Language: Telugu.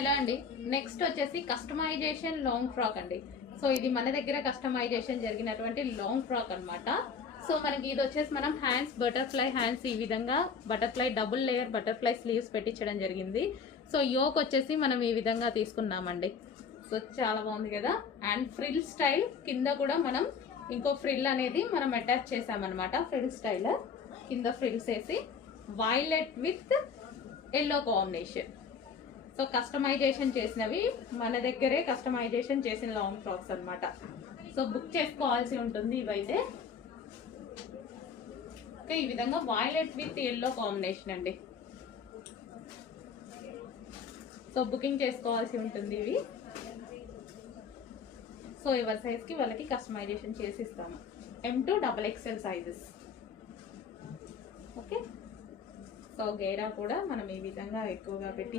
హలో అండి, నెక్స్ట్ వచ్చేసి కస్టమైజేషన్ లాంగ్ ఫ్రాక్ అండి. సో ఇది మన దగ్గర కస్టమైజేషన్ జరిగినటువంటి లాంగ్ ఫ్రాక్ అన్నమాట. సో మనకి ఇది వచ్చేసి మనం హ్యాండ్స్ బటర్ఫ్లై హ్యాండ్స్ ఈ విధంగా butterfly double layer butterfly sleeves పెట్టించడం జరిగింది. సో యోక్ వచ్చేసి మనం ఈ విధంగా తీసుకున్నామండి. సో చాలా బాగుంది కదా. అండ్ ఫ్రిల్ స్టైల్ కింద కూడా మనం ఇంకో ఫ్రిల్ అనేది మనం అటాచ్ చేసామన్నమాట. ఫ్రిల్ స్టైల్ కింద ఫ్రిల్స్ వేసి violet with yellow combination. So customization చేసినవి మన దగ్గరే కస్టమైజేషన్ చేసిన లాంగ్ ఫ్రాక్స్ అన్నమాట. సో బుక్ చేసుకోవాల్సి ఉంటుంది ఇవైతే. ఓకే, ఈ విధంగా వైలెట్ విత్ ఎల్లో కాంబినేషన్ అండి. సో బుకింగ్ చేసుకోవాల్సి ఉంటుంది ఇవి. సో ఎవరి సైజ్కి వాళ్ళకి కస్టమైజేషన్ చేసి ఇస్తాము. M2 XXL sizes. Okay, so గేరా కూడా మనం ఈ విధంగా ఎక్కువగా పెట్టి